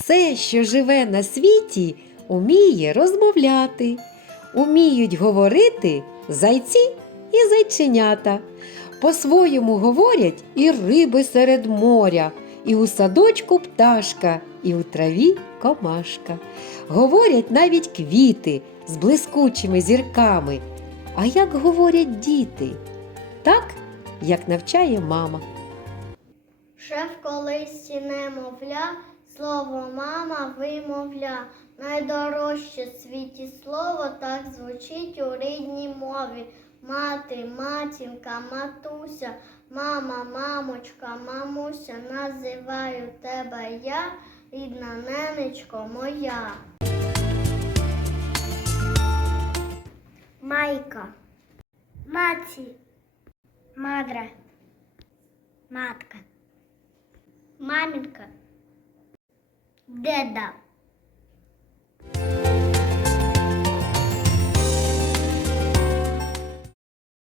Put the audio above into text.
Все, що живе на світі, уміє розмовляти, уміють говорити зайці і зайченята. По-своєму говорять і риби серед моря, і у садочку пташка, і у траві комашка. Говорять навіть квіти з блискучими зірками. А як говорять діти? Так, як навчає мама. Ще в колисці немовля, слово мама вимовля. Найдорожче в світі слово так звучить у рідній мові. Мати, матінка, матуся, мама, мамочка, мамуся, називаю тебе я, рідна ненечко моя. Майка, маці, мадра, матка, мамінка, деда.